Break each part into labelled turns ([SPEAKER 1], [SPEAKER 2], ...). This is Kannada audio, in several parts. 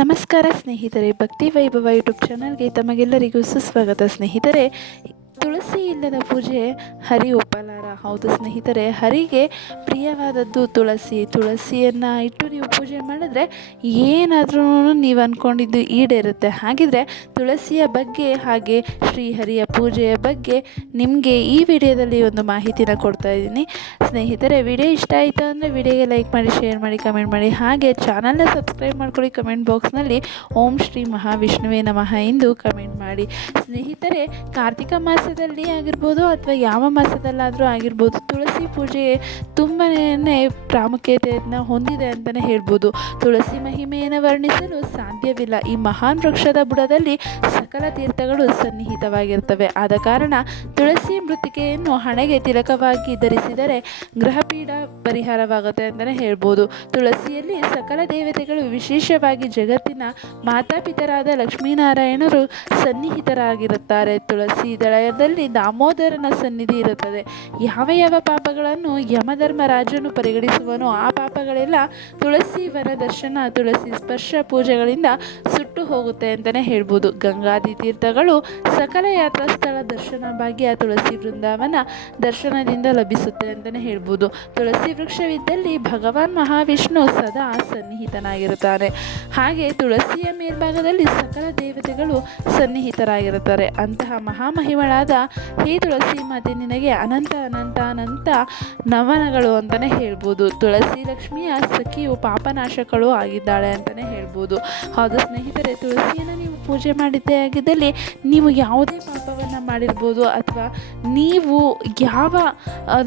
[SPEAKER 1] ನಮಸ್ಕಾರ ಸ್ನೇಹಿತರೆ ಭಕ್ತಿ ವೈಭವ ಯೂಟ್ಯೂಬ್ ಚಾನಲ್ಗೆ ತಮಗೆಲ್ಲರಿಗೂ ಸುಸ್ವಾಗತ ಸ್ನೇಹಿತರೆ. ತುಳಸಿ ಇಲ್ಲದ ಪೂಜೆ ಹರಿ ಒಪ್ಪಲಾರ ಹೌದು ಸ್ನೇಹಿತರೆ, ಹರಿಗೆ ಪ್ರಿಯವಾದದ್ದು ತುಳಸಿ. ತುಳಸಿಯನ್ನು ಇಟ್ಟು ನೀವು ಪೂಜೆ ಮಾಡಿದ್ರೆ ಏನಾದರೂ ನೀವು ಅಂದ್ಕೊಂಡಿದ್ದು ಈಡೇರುತ್ತೆ. ಹಾಗಿದ್ರೆ ತುಳಸಿಯ ಬಗ್ಗೆ ಹಾಗೆ ಶ್ರೀಹರಿಯ ಪೂಜೆಯ ಬಗ್ಗೆ ನಿಮಗೆ ಈ ವಿಡಿಯೋದಲ್ಲಿ ಒಂದು ಮಾಹಿತಿನ ಕೊಡ್ತಾ ಇದ್ದೀನಿ. ಸ್ನೇಹಿತರೆ, ವಿಡಿಯೋ ಇಷ್ಟ ಆಯಿತು ಅಂದರೆ ವಿಡಿಯೋಗೆ ಲೈಕ್ ಮಾಡಿ, ಶೇರ್ ಮಾಡಿ, ಕಮೆಂಟ್ ಮಾಡಿ. ಹಾಗೆ ಚಾನಲ್ನ ಸಬ್ಸ್ಕ್ರೈಬ್ ಮಾಡ್ಕೊಳ್ಳಿ. ಕಮೆಂಟ್ ಬಾಕ್ಸ್ನಲ್ಲಿ ಓಂ ಶ್ರೀ ಮಹಾವಿಷ್ಣುವೇ ನಮಃ ಎಂದು ಕಮೆಂಟ್ ಮಾಡಿ. ಸ್ನೇಹಿತರೆ, ಕಾರ್ತಿಕ ಮಾಸದಲ್ಲಿ ಆಗಿರ್ಬೋದು ಅಥವಾ ಯಾವ ಮಾಸದಲ್ಲಾದರೂ ಆಗಿರ್ಬೋದು ತುಳಸಿ ಪೂಜೆ ತುಂಬನೇ ಪ್ರಾಮುಖ್ಯತೆಯನ್ನು ಹೊಂದಿದೆ ಅಂತಲೇ ಹೇಳ್ಬೋದು. ತುಳಸಿ ಮಹಿಮೆಯನ್ನು ವರ್ಣಿಸಲು ಸಾಧ್ಯವಿಲ್ಲ. ಈ ಮಹಾನ್ ವೃಕ್ಷದ ಬುಡದಲ್ಲಿ ಸಕಲ ತೀರ್ಥಗಳು ಸನ್ನಿಹಿತವಾಗಿರ್ತವೆ. ಆದ ಕಾರಣ ತುಳಸಿ ಮೃತ್ತಿಕೆಯನ್ನು ಹಣೆಗೆ ತಿಲಕವಾಗಿ ಧರಿಸಿದರೆ ಗ್ರಹಪೀಡ ಪರಿಹಾರವಾಗುತ್ತೆ ಅಂತಲೇ ಹೇಳ್ಬೋದು. ತುಳಸಿಯಲ್ಲಿ ಸಕಲ ದೇವತೆಗಳು ವಿಶೇಷವಾಗಿ ಜಗತ್ತಿನ ಮಾತಾಪಿತರಾದ ಲಕ್ಷ್ಮೀನಾರಾಯಣರು ಸನ್ನಿಹಿತರಾಗಿರುತ್ತಾರೆ. ತುಳಸಿ ದಳಯದಲ್ಲಿ ದಾಮೋದರನ ಸನ್ನಿಧಿ ಇರುತ್ತದೆ. ಯಾವ ಯಾವ ಪಾಪಗಳನ್ನು ಯಮಧರ್ಮ ರಾಜನು ಪರಿಗಣಿಸುವನೋ ಆ ಪಾಪಗಳೆಲ್ಲ ತುಳಸಿ ವರದರ್ಶನ ತುಳಸಿ ಸ್ಪರ್ಶ ಪೂಜೆಗಳಿಂದ ಸುಟ್ಟು ಹೋಗುತ್ತೆ ಅಂತಲೇ ಹೇಳ್ಬೋದು. ಗಂಗಾದಿ ತೀರ್ಥಗಳು ಸಕಲ ಯಾತ್ರಾ ಸ್ಥಳ ದರ್ಶನ ಭಾಗ್ಯ ತುಳಸಿ ವೃಂದಾವನ ದರ್ಶನದಿಂದ ಲಭಿಸುತ್ತೆ ಅಂತಲೇ ಹೇಳ್ಬೋದು. ತುಳಸಿ ವೃಕ್ಷವಿದ್ದಲ್ಲಿ ಭಗವಾನ್ ಮಹಾವಿಷ್ಣು ಸದಾ ಸನ್ನಿಹಿತನಾಗಿರುತ್ತಾನೆ. ಹಾಗೆ ತುಳಸಿಯ ಮೇಲ್ಭಾಗದಲ್ಲಿ ಸಕಲ ದೇವತೆಗಳು ಸನ್ನಿಹಿತರಾಗಿರುತ್ತಾರೆ. ಅಂತಹ ಮಹಾಮಹಿಮಳಾದ ಈ ತುಳಸಿ ಮಾತೆ, ನಿನಗೆ ಅನಂತ ಅನಂತ ಅನಂತ ನವನಗಳು ಅಂತಲೇ ಹೇಳ್ಬೋದು. ತುಳಸಿ ಲಕ್ಷ್ಮಿಯ ಸಖಿಯು ಪಾಪನಾಶಕಳು ಆಗಿದ್ದಾಳೆ ಅಂತಲೇ ಹೇಳ್ಬೋದು. ಹೌದು ಸ್ನೇಹಿತರೆ ತುಳಸಿಯನ್ನು ನೀವು ಪೂಜೆ ಮಾಡಿದ್ದೇ ಆಗಿದ್ದಲ್ಲಿ ನೀವು ಯಾವುದೇ ಪಾಪವನ್ನು ಮಾಡಿರ್ಬೋದು ಅಥವಾ ನೀವು ಯಾವ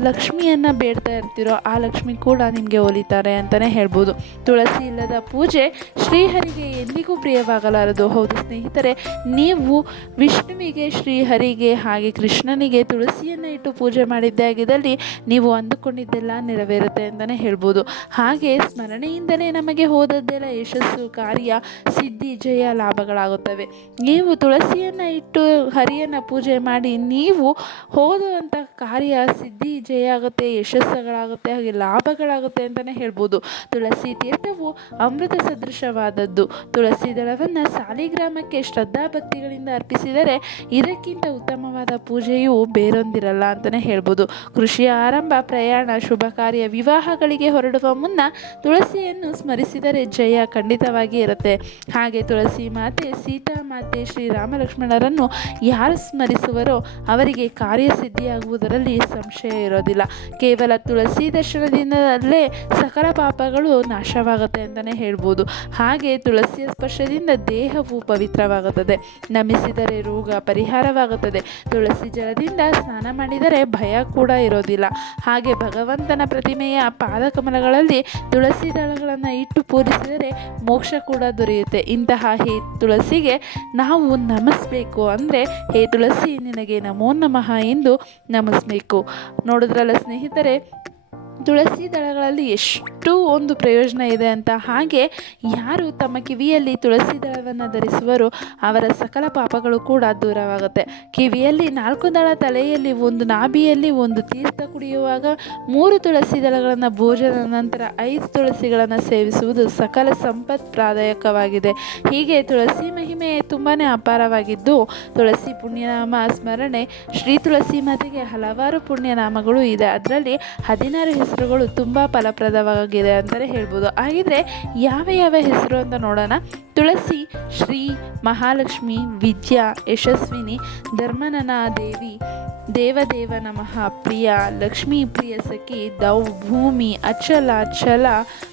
[SPEAKER 1] ಲಕ್ಷ್ಮಿಯನ್ನು ಬೇಡ್ತಾ ಇರ್ತೀರೋ ಆ ಲಕ್ಷ್ಮಿ ಕೂಡ ನಿಮಗೆ ಒಲಿತಾರೆ ಅಂತಲೇ ಹೇಳ್ಬೋದು. ತುಳಸಿ ಇಲ್ಲದ ಪೂಜೆ ಶ್ರೀಹರಿಗೆ ಎಲ್ಲಿಗೂ ಪ್ರಿಯವಾಗಲಾರದು. ಹೌದು ಸ್ನೇಹಿತರೆ, ನೀವು ವಿಷ್ಣುವಿಗೆ, ಶ್ರೀಹರಿಗೆ ಹಾಗೆ ಕೃಷ್ಣನಿಗೆ ತುಳಸಿಯನ್ನು ಇಟ್ಟು ಪೂಜೆ ಮಾಡಿದ್ದೇ ಆಗಿದ್ದಲ್ಲಿ ನೀವು ಅಂದುಕೊಂಡಿದ್ದೆಲ್ಲ ನೆರವೇರುತ್ತೆ ಅಂತಲೇ ಹೇಳ್ಬೋದು. ಹಾಗೆ ಸ್ಮರಣೆಯಿಂದಲೇ ನಮಗೆ ಹೋದದ್ದೆಲ್ಲ ಯಶಸ್ಸು, ಕಾರ್ಯ, ಸಿದ್ಧಿ, ಜಯ ಲಾಭಗಳಾಗುತ್ತವೆ ನೀವು ತುಳಸಿಯನ್ನು ಇಟ್ಟು ಹರಿಯನ್ನು ಪೂಜೆ ಮಾಡಿ, ನೀವು ಹೋದಂಥ ಕಾರ್ಯ ಸಿದ್ಧಿ, ಜಯ ಆಗುತ್ತೆ, ಯಶಸ್ಸುಗಳಾಗುತ್ತೆ, ಹಾಗೆ ಲಾಭಗಳಾಗುತ್ತೆ ಅಂತಲೇ ಹೇಳ್ಬೋದು. ತುಳಸಿ ತೀರ್ಥವು ಅಮೃತ ಸದೃಶವಾದದ್ದು. ತುಳಸಿ ದಳವನ್ನು ಸಾಲಿಗ್ರಾಮಕ್ಕೆ ಶ್ರದ್ಧಾಭಕ್ತಿಗಳಿಂದ ಅರ್ಪಿಸಿದರೆ ಇದಕ್ಕಿಂತ ಉತ್ತಮವಾದ ಪೂಜೆಯು ಬೇರೊಂದಿರಲ್ಲ ಅಂತಲೇ ಹೇಳ್ಬೋದು. ಕೃಷಿಯ ಆರಂಭ, ಪ್ರಯಾಣ, ಶುಭ ಕಾರ್ಯ, ವಿವಾಹಗಳಿಗೆ ಹೊರಡುವ ಮುನ್ನ ತುಳಸಿಯನ್ನು ಸ್ಮರಿಸಿದರೆ ಜಯ ಖಂಡಿತವಾಗಿ ಇರುತ್ತೆ. ಹಾಗೆ ತುಳಸಿ ಮಾತೆ ಸೀತಾ ಮಾತೆ ಶ್ರೀರಾಮ ಲಕ್ಷ್ಮಣರನ್ನು ಯಾರು ಸ್ಮರಿಸುವರೋ ಅವರಿಗೆ ಕಾರ್ಯಸಿದ್ಧಿಯಾಗುವುದರಲ್ಲಿ ಸಂಶಯ ಇರೋದಿಲ್ಲ. ಕೇವಲ ತುಳಸಿ ದರ್ಶನದಿಂದಲೇ ಸಕಲ ಪಾಪಗಳು ನಾಶವಾಗುತ್ತೆ ಅಂತಲೇ ಹೇಳ್ಬೋದು. ಹಾಗೆ ತುಳಸಿಯ ಸ್ಪರ್ಶದಿಂದ ದೇಹವು ಪವಿತ್ರವಾಗುತ್ತದೆ. ನಮಿಸಿದರೆ ರೋಗ ಪರಿಹಾರವಾಗುತ್ತದೆ. ತುಳಸಿ ಜಲದಿಂದ ಸ್ನಾನ ಮಾಡಿದರೆ ಭಯ ಕೂಡ ಇರೋದಿಲ್ಲ. ಹಾಗೆ ಭಗವಂತನ ಪ್ರತಿಮೆಯ ಪಾದಕಮಲಗಳಲ್ಲಿ ತುಳಸಿ ದಳಗಳನ್ನು ಇಟ್ಟು ಪೂರಿಸಿದರೆ ಮೋಕ್ಷ ಕೂಡ ದೊರೆಯುತ್ತೆ. ಇಂತಹ ಹೇ ತುಳಸಿಗೆ ನಾವು ನಮಿಸ್ಬೇಕು ಅಂದರೆ ಹೇ ತುಳಸಿ ನಿನಗೆ ನಮೋ ನಮಃ ಎಂದು ನಮಿಸ್ಬೇಕು. ನೋಡಿದ್ರಲ್ಲ ಸ್ನೇಹಿತರೆ ತುಳಸಿ ದಳಗಳಲ್ಲಿ ಎಷ್ಟು ಒಂದು ಪ್ರಯೋಜನ ಇದೆ ಅಂತ. ಹಾಗೆ ಯಾರು ತಮ್ಮ ಕಿವಿಯಲ್ಲಿ ತುಳಸಿ ದಳವನ್ನು ಧರಿಸುವರೋ ಅವರ ಸಕಲ ಪಾಪಗಳು ಕೂಡ ದೂರವಾಗುತ್ತೆ. ಕಿವಿಯಲ್ಲಿ ನಾಲ್ಕು ದಳ, ತಲೆಯಲ್ಲಿ ಒಂದು, ನಾಭಿಯಲ್ಲಿ ಒಂದು, ತೀರ್ಥ ಕುಡಿಯುವಾಗ ಮೂರು ತುಳಸಿ ದಳಗಳನ್ನು ಭೋಜನ ನಂತರ ಐದು ತುಳಸಿಗಳನ್ನು ಸೇವಿಸುವುದು ಸಕಲ ಸಂಪತ್ ಪ್ರಾದಾಯಕವಾಗಿದೆ. ಹೀಗೆ ತುಳಸಿ ಮಹಿಮೆ ತುಂಬಾ ಅಪಾರವಾಗಿದ್ದು, ತುಳಸಿ ಪುಣ್ಯನಾಮ ಸ್ಮರಣೆ, ಶ್ರೀ ತುಳಸಿ ಮಾತೆಗೆ ಹಲವಾರು ಪುಣ್ಯನಾಮಗಳು ಇದೆ. ಅದರಲ್ಲಿ ಹದಿನಾರು ಹೆಸರುಗಳು ತುಂಬ ಫಲಪ್ರದವಾಗಿದೆ ಅಂತಲೇ ಹೇಳ್ಬೋದು. ಹಾಗಿದ್ರೆ ಯಾವ ಯಾವ ಹೆಸರು ಅಂತ ನೋಡೋಣ. ತುಳಸಿ, ಶ್ರೀ ಮಹಾಲಕ್ಷ್ಮಿ, ವಿದ್ಯಾ, ಯಶಸ್ವಿನಿ ಧರ್ಮನನ ದೇವಿ ದೇವದೇವ ನಮಃ, ಪ್ರಿಯ, ಲಕ್ಷ್ಮೀ, ಪ್ರಿಯ ಸಖಿ, ದೌ, ಭೂಮಿ, ಅಚಲ, ಛಲ,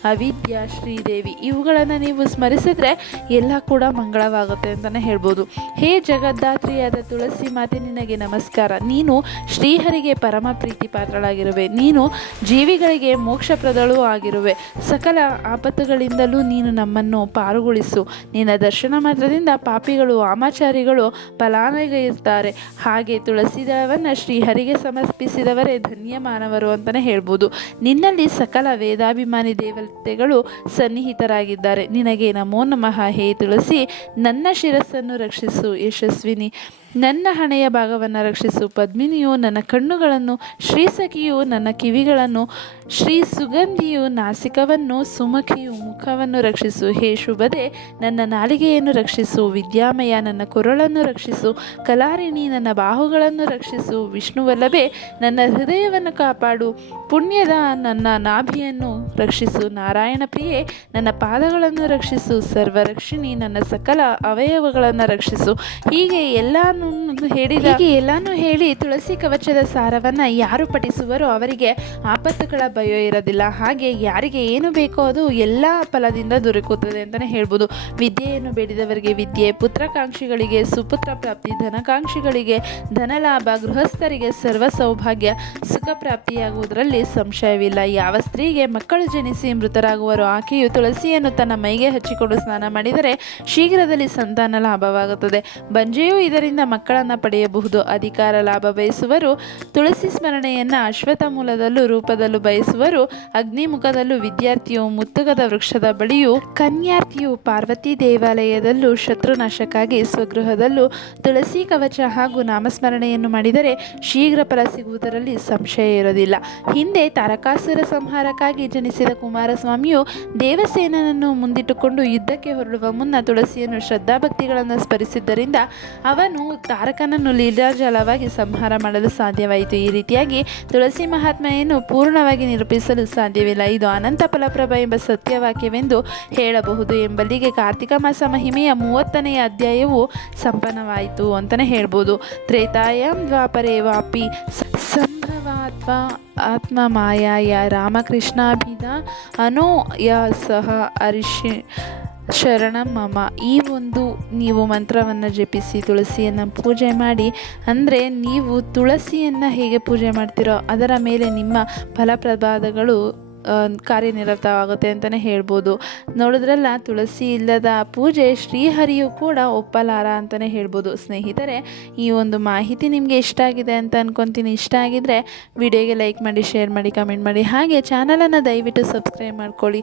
[SPEAKER 1] ಅವಿದ್ಯಾ, ಶ್ರೀದೇವಿ, ಇವುಗಳನ್ನು ನೀವು ಸ್ಮರಿಸಿದ್ರೆ ಎಲ್ಲ ಕೂಡ ಮಂಗಳವಾಗುತ್ತೆ ಅಂತಲೇ ಹೇಳ್ಬೋದು. ಹೇ ಜಗದ್ದಾತ್ರಿಯಾದ ತುಳಸಿ ಮಾತೆ, ನಿನಗೆ ನಮಸ್ಕಾರ. ನೀನು ಶ್ರೀಹರಿಗೆ ಪರಮ ಪ್ರೀತಿ ಪಾತ್ರಳಾಗಿರುವೆ. ನೀನು ಜೀವಿಗಳಿಗೆ ಮೋಕ್ಷಪ್ರದಳೂ ಆಗಿರುವೆ. ಸಕಲ ಆಪತ್ತುಗಳಿಂದಲೂ ನೀನು ನಮ್ಮನ್ನು ಪಾರುಗೊಳಿಸು. ನಿನ್ನ ದರ್ಶನ ಮಾತ್ರದಿಂದ ಪಾಪಿಗಳು, ಆಮಾಚಾರಿಗಳು ಫಲಾನಗಿರ್ತಾರೆ ಹಾಗೆ ತುಳಸಿದಳವನ್ನು ಶ್ರೀಹರಿಗೆ ಸಮರ್ಪಿಸಿದವರೇ ಧನ್ಯ ಮಾನವರು ಅಂತಲೇ ಹೇಳ್ಬೋದು. ನಿನ್ನಲ್ಲಿ ಸಕಲ ವೇದಾಭಿಮಾನಿ ದೇವತೆಗಳು ಸನ್ನಿಹಿತರಾಗಿದ್ದಾರೆ. ನಿನಗೆ ನಮೋ ನಮಃ. ಹೇ ತುಳಸಿ, ನನ್ನ ಶಿರಸ್ಸನ್ನು ರಕ್ಷಿಸು ಯಶಸ್ವಿನಿ. ನನ್ನ ಹಣೆಯ ಭಾಗವನ್ನು ರಕ್ಷಿಸು. ಪದ್ಮಿನಿಯು ನನ್ನ ಕಣ್ಣುಗಳನ್ನು, ಶ್ರೀಸಖಿಯು ನನ್ನ ಕಿವಿಗಳನ್ನು ಶ್ರೀ ಸುಗಂಧಿಯು ನಾಸಿಕವನ್ನು, ಸುಮಖಿಯು ಮುಖವನ್ನು ರಕ್ಷಿಸು. ಹೇ ಶುಭದೆ, ನನ್ನ ನಾಲಿಗೆಯನ್ನು ರಕ್ಷಿಸು. ವಿದ್ಯಾಮಯ, ನನ್ನ ಕೊರಳನ್ನು ರಕ್ಷಿಸು. ಕಲಾರಿಣಿ, ನನ್ನ ಬಾಹುಗಳನ್ನು ರಕ್ಷಿಸು. ವಿಷ್ಣುವಲ್ಲಭೆ, ನನ್ನ ಹೃದಯವನ್ನು ಕಾಪಾಡು. ಪುಣ್ಯದ ನನ್ನ ನಾಭಿಯನ್ನು ರಕ್ಷಿಸು. ನಾರಾಯಣ ಪ್ರಿಯೆ, ನನ್ನ ಪಾದಗಳನ್ನು ರಕ್ಷಿಸು. ಸರ್ವರಕ್ಷಿಣಿ, ನನ್ನ ಸಕಲ ಅವಯವಗಳನ್ನು ರಕ್ಷಿಸು. ಹೀಗೆ ಎಲ್ಲಾನು ಹೇಳಿದ ಹೀಗೆ ಎಲ್ಲಾನು ಹೇಳಿ ತುಳಸಿ ಕವಚದ ಸಾರವನ್ನು ಯಾರು ಪಠಿಸುವರೋ ಅವರಿಗೆ ಆಪತ್ತುಗಳ ಭಯ ಇರೋದಿಲ್ಲ. ಹಾಗೆ ಯಾರಿಗೆ ಏನು ಬೇಕೋ ಅದು ಎಲ್ಲ ಫಲದಿಂದ ದೊರಕುತ್ತದೆ ಅಂತಲೇ ಹೇಳ್ಬೋದು. ವಿದ್ಯೆಯನ್ನು ಬೇಡಿದವರಿಗೆ ವಿದ್ಯೆ, ಪುತ್ರಕಾಂಕ್ಷಿಗಳಿಗೆ ಸುಪುತ್ರ ಪ್ರಾಪ್ತಿ, ಧನಕಾಂಕ್ಷಿಗಳಿಗೆ ಧನಲಾಭ ಗೃಹಸ್ಥರಿಗೆ ಸರ್ವ ಸೌಭಾಗ್ಯ, ಸುಖ ಪ್ರಾಪ್ತಿಯಾಗುವುದರಲ್ಲಿ ಸಂಶಯವಿಲ್ಲ. ಯಾವ ಸ್ತ್ರೀಗೆ ಮಕ್ಕಳು ಜನಿಸಿ ಮೃತರಾಗುವರು ಆಕೆಯು ತುಳಸಿಯನ್ನು ತನ್ನ ಮೈಗೆ ಹಚ್ಚಿಕೊಂಡು ಸ್ನಾನ ಮಾಡಿದರೆ ಶೀಘ್ರದಲ್ಲಿ ಸಂತಾನ ಲಾಭವಾಗುತ್ತದೆ. ಬಂಜೆಯು ಇದರಿಂದ ಮಕ್ಕಳನ್ನು ಪಡೆಯಬಹುದು. ಅಧಿಕಾರ, ಲಾಭ ಬಯಸುವರು ತುಳಸಿ ಸ್ಮರಣೆಯನ್ನು ಅಶ್ವಥ ಮೂಲದಲ್ಲೂ ರೂಪದಲ್ಲೂ ಬಯಸುವರು. ಅಗ್ನಿಮುಖದಲ್ಲೂ ವಿದ್ಯಾರ್ಥಿಯು ಮುತ್ತುಗದ ವೃಕ್ಷದ ಬಳಿಯೂ ಕನ್ಯಾರ್ಥಿಯು ಪಾರ್ವತಿ ದೇವಾಲಯದಲ್ಲೂ ಶತ್ರುನಾಶಕ್ಕಾಗಿ ಸ್ವಗೃಹದಲ್ಲೂ ತುಳಸಿ ಕವಚ ಹಾಗೂ ನಾಮಸ್ಮರಣೆಯನ್ನು ಮಾಡಿದರೆ ಶೀಘ್ರ ಫಲ ಸಿಗುವುದರಲ್ಲಿ ಸಂಶಯ ಇರೋದಿಲ್ಲ ಹಿಂದೆ ತಾರಕಾಸುರ ಸಂಹಾರಕ್ಕಾಗಿ ಜನಿಸಿದ ಕುಮಾರಸ್ವಾಮಿಯು ದೇವಸೇನನನ್ನು ಮುಂದಿಟ್ಟುಕೊಂಡು ಯುದ್ಧಕ್ಕೆ ಹೊರಡುವ ಮುನ್ನ ತುಳಸಿಯನ್ನು ಶ್ರದ್ಧಾಭಕ್ತಿಗಳನ್ನು ಸ್ಮರಿಸಿದ್ದರಿಂದ ಅವನು ತಾರಕನನ್ನು ಲೀಲಾಜಲವಾಗಿ ಸಂಹಾರ ಮಾಡಲು ಸಾಧ್ಯವಾಯಿತು. ಈ ರೀತಿಯಾಗಿ ತುಳಸಿ ಮಹಾತ್ಮೆಯನ್ನು ಪೂರ್ಣವಾಗಿ ನಿರೂಪಿಸಲು ಸಾಧ್ಯವಿಲ್ಲ. ಇದು ಅನಂತ ಫಲಪ್ರಭ ಎಂಬ ಸತ್ಯವಾಕ್ಯವೆಂದು ಹೇಳಬಹುದು ಎಂಬಲ್ಲಿಗೆ ಕಾರ್ತಿಕ ಮಾಸ ಮಹಿಮೆಯ ಮೂವತ್ತನೆಯ ಅಧ್ಯಾಯವು ಸಂಪನ್ನವಾಯಿತು ಅಂತಲೇ ಹೇಳ್ಬೋದು. ತ್ರೇತಾಯಂ ದ್ವಾಪರೇ ವಾಪಿ ಸಂಭವಾತ್ವ ಆತ್ಮ ಮಾಯಾಯ ರಾಮಕೃಷ್ಣಾಭಿದ ಅನೋ ಯ ಸಹ ಹರಿಷಿ ಶರಣಂ ಮಮ ಈ ಒಂದು ನೀವು ಮಂತ್ರವನ್ನು ಜಪಿಸಿ ತುಳಸಿಯನ್ನು ಪೂಜೆ ಮಾಡಿ, ಅಂದರೆ ನೀವು ತುಳಸಿಯನ್ನು ಹೇಗೆ ಪೂಜೆ ಮಾಡ್ತೀರೋ ಅದರ ಮೇಲೆ ನಿಮ್ಮ ಫಲಪ್ರಭಾದಗಳು ಕಾರ್ಯನಿರತವಾಗುತ್ತೆ ಅಂತಲೇ ಹೇಳ್ಬೋದು. ನೋಡಿದ್ರಲ್ಲ, ತುಳಸಿ ಇಲ್ಲದ ಪೂಜೆ ಶ್ರೀಹರಿಯು ಕೂಡ ಒಪ್ಪಲಾರ ಅಂತಲೇ ಹೇಳ್ಬೋದು. ಸ್ನೇಹಿತರೆ, ಈ ಒಂದು ಮಾಹಿತಿ ನಿಮಗೆ ಇಷ್ಟ ಆಗಿದೆ ಅಂತ ಅನ್ಕೊತೀನಿ. ಇಷ್ಟ ಆಗಿದ್ದರೆ ವಿಡಿಯೋಗೆ ಲೈಕ್ ಮಾಡಿ, ಶೇರ್ ಮಾಡಿ, ಕಮೆಂಟ್ ಮಾಡಿ. ಹಾಗೆ ಚಾನಲನ್ನು ದಯವಿಟ್ಟು ಸಬ್ಸ್ಕ್ರೈಬ್ ಮಾಡ್ಕೊಳ್ಳಿ.